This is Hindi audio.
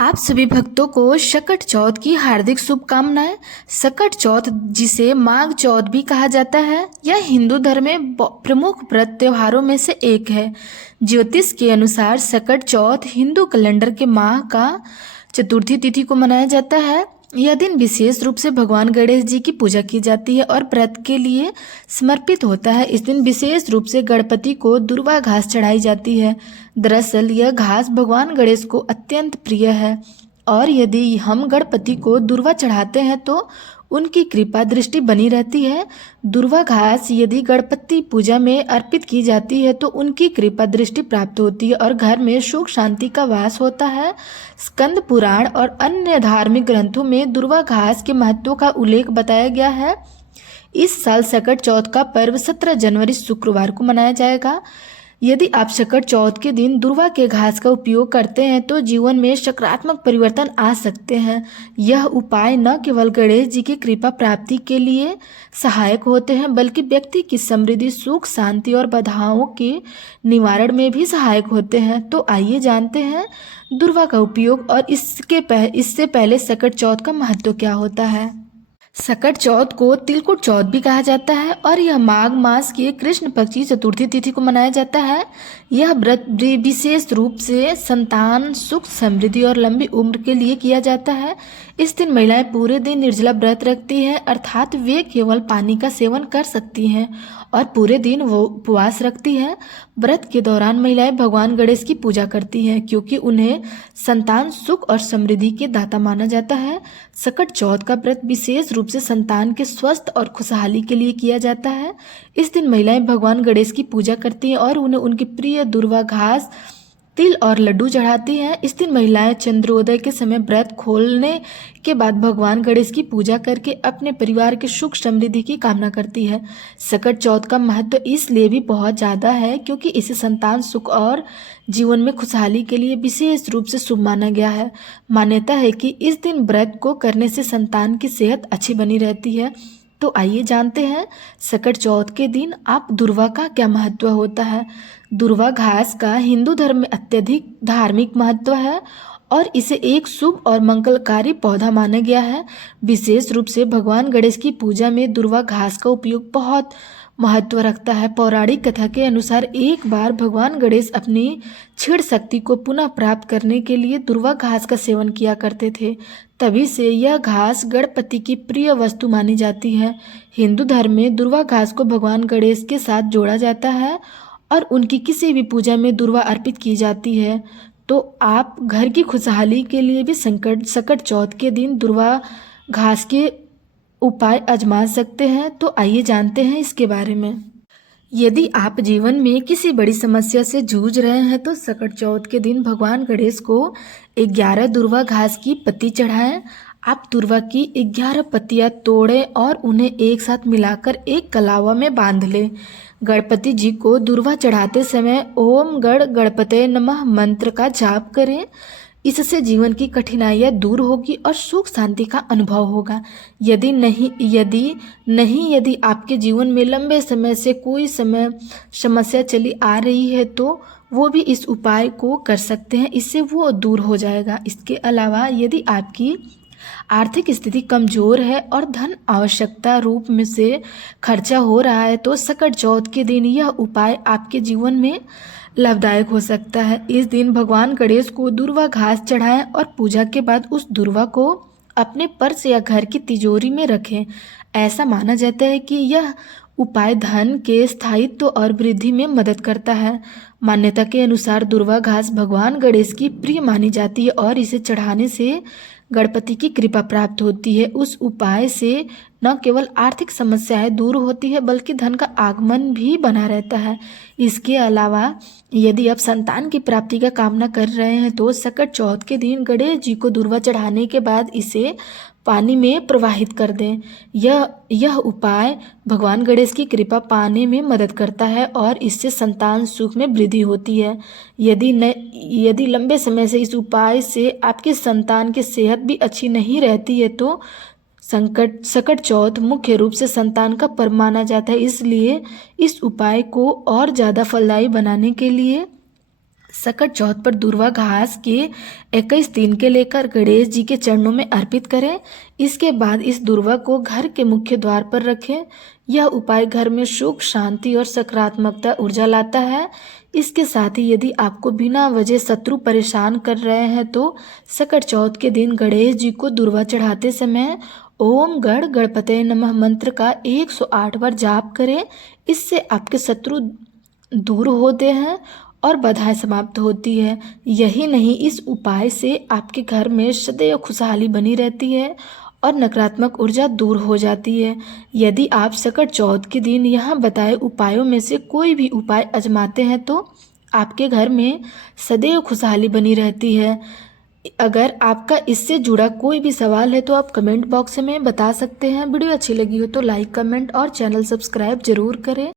आप सभी भक्तों को सकट चौथ की हार्दिक शुभकामनाएं। सकट चौथ, जिसे माघ चौथ भी कहा जाता है, यह हिंदू धर्म में प्रमुख व्रत त्योहारों में से एक है। ज्योतिष के अनुसार सकट चौथ हिंदू कैलेंडर के माह का चतुर्थी तिथि को मनाया जाता है। यह दिन विशेष रूप से भगवान गणेश जी की पूजा की जाती है और व्रत के लिए समर्पित होता है। इस दिन विशेष रूप से गणपति को दुर्वा घास चढ़ाई जाती है। दरअसल यह घास भगवान गणेश को अत्यंत प्रिय है और यदि हम गणपति को दुर्वा चढ़ाते हैं तो उनकी कृपा दृष्टि बनी रहती है। दुर्वा घास यदि गणपति पूजा में अर्पित की जाती है तो उनकी कृपा दृष्टि प्राप्त होती है और घर में सुख शांति का वास होता है। स्कंद पुराण और अन्य धार्मिक ग्रंथों में दुर्वा घास के महत्व का उल्लेख बताया गया है। इस साल सकट चौथ का पर्व 17 जनवरी शुक्रवार को मनाया जाएगा। यदि आप सकट चौथ के दिन दुर्वा के घास का उपयोग करते हैं तो जीवन में सकारात्मक परिवर्तन आ सकते हैं। यह उपाय न केवल गणेश जी की कृपा प्राप्ति के लिए सहायक होते हैं बल्कि व्यक्ति की समृद्धि, सुख, शांति और बाधाओं के निवारण में भी सहायक होते हैं। तो आइए जानते हैं दुर्वा का उपयोग और इससे पहले सकट चौथ का महत्व क्या होता है। सकट चौथ को तिलकुट चौथ भी कहा जाता है और यह माघ मास के कृष्ण पक्ष की चतुर्थी तिथि को मनाया जाता है। यह व्रत विशेष रूप से संतान, सुख, समृद्धि और लंबी उम्र के लिए किया जाता है। इस दिन महिलाएं पूरे दिन निर्जला व्रत रखती हैं, अर्थात वे केवल पानी का सेवन कर सकती हैं और पूरे दिन वो उपवास रखती हैं। व्रत के दौरान महिलाएं भगवान गणेश की पूजा करती हैं क्योंकि उन्हें संतान, सुख और समृद्धि के दाता माना जाता है। सकट चौथ का व्रत विशेष रूप से संतान के स्वस्थ और खुशहाली के लिए किया जाता है। इस दिन महिलाएं भगवान गणेश की पूजा करती हैं और उन्हें उनकी प्रिय दुर्वा घास, तिल और लड्डू चढ़ाती हैं। इस दिन महिलाएं चंद्रोदय के समय व्रत खोलने के बाद भगवान गणेश की पूजा करके अपने परिवार के सुख समृद्धि की कामना करती है। सकट चौथ का महत्व इसलिए भी बहुत ज़्यादा है क्योंकि इसे संतान सुख और जीवन में खुशहाली के लिए विशेष रूप से शुभ माना गया है। मान्यता है कि इस दिन व्रत को करने से संतान की सेहत अच्छी बनी रहती है। तो आइए जानते हैं सकट चौथ के दिन आप दुर्वा का क्या महत्व होता है। दुर्वा घास का हिंदू धर्म में अत्यधिक धार्मिक महत्व है और इसे एक शुभ और मंगलकारी पौधा माना गया है। विशेष रूप से भगवान गणेश की पूजा में दुर्वा घास का उपयोग बहुत महत्व रखता है। पौराणिक कथा के अनुसार एक बार भगवान गणेश अपनी क्षीण शक्ति को पुनः प्राप्त करने के लिए दुर्वा घास का सेवन किया करते थे। तभी से यह घास गणपति की प्रिय वस्तु मानी जाती है। हिंदू धर्म में दुर्वा घास को भगवान गणेश के साथ जोड़ा जाता है और उनकी किसी भी पूजा में दुर्वा अर्पित की जाती है। तो आप घर की खुशहाली के लिए भी सकट चौथ के दिन दुर्वा घास के उपाय आजमा सकते हैं। तो आइए जानते हैं इसके बारे में। यदि आप जीवन में किसी बड़ी समस्या से जूझ रहे हैं तो सकट चौथ के दिन भगवान गणेश को 11 दुर्वा घास की पत्ती चढ़ाएं। आप दुर्वा की 11 पत्तियां तोड़ें और उन्हें एक साथ मिलाकर एक कलावा में बांध लें। गणपति जी को दुर्वा चढ़ाते समय ओम गण गणपते नमः मंत्र का जाप करें। इससे जीवन की कठिनाइयां दूर होगी और सुख शांति का अनुभव होगा। यदि आपके जीवन में लंबे समय से कोई समस्या चली आ रही है तो वो भी इस उपाय को कर सकते हैं, इससे वो दूर हो जाएगा। इसके अलावा यदि आपकी आर्थिक स्थिति कमजोर है और धन आवश्यकता रूप में से खर्चा हो रहा है तो सकट चौथ के दिन यह उपाय आपके जीवन में लाभदायक हो सकता है। इस दिन भगवान गणेश को दुर्वा घास चढ़ाएं और पूजा के बाद उस दुर्वा को अपने पर्स या घर की तिजोरी में रखें। ऐसा माना जाता है कि यह उपाय धन के स्थायित्व और वृद्धि में मदद करता है। मान्यता के अनुसार दुर्वा घास भगवान गणेश की प्रिय मानी जाती है और इसे चढ़ाने से गणपति की कृपा प्राप्त होती है। उस उपाय से न केवल आर्थिक समस्याएं दूर होती है बल्कि धन का आगमन भी बना रहता है। इसके अलावा यदि आप संतान की प्राप्ति का कामना कर रहे हैं तो सकट चौथ के दिन गणेश जी को दुर्वा चढ़ाने के बाद इसे पानी में प्रवाहित कर दें। यह उपाय भगवान गणेश की कृपा पाने में मदद करता है और इससे संतान सुख में वृद्धि होती है। यदि लंबे समय से इस उपाय से आपके संतान की सेहत भी अच्छी नहीं रहती है तो सकट चौथ मुख्य रूप से संतान का पर्व माना जाता है। इसलिए इस उपाय को और ज़्यादा फलदायी बनाने के लिए सकट चौथ पर दूर्वा घास के 21 दिन के लेकर गणेश जी के चरणों में अर्पित करें। इसके बाद इस दूर्वा को घर के मुख्य द्वार पर रखें। यह उपाय घर में सुख, शांति और सकारात्मकता ऊर्जा लाता है। इसके साथ ही यदि आपको बिना वजह शत्रु परेशान कर रहे हैं तो सकट चौथ के दिन गणेश जी को दूर्वा चढ़ाते समय ओम गण गणपते नमः मंत्र का 108 बार जाप करें। इससे आपके शत्रु दूर होते हैं और बाधाएं समाप्त होती है। यही नहीं, इस उपाय से आपके घर में सदैव खुशहाली बनी रहती है और नकारात्मक ऊर्जा दूर हो जाती है। यदि आप सकट चौथ के दिन यहाँ बताए उपायों में से कोई भी उपाय आजमाते हैं तो आपके घर में सदैव खुशहाली बनी रहती है। अगर आपका इससे जुड़ा कोई भी सवाल है तो आप कमेंट बॉक्स में बता सकते हैं। वीडियो अच्छी लगी हो तो लाइक, कमेंट और चैनल सब्सक्राइब जरूर करें।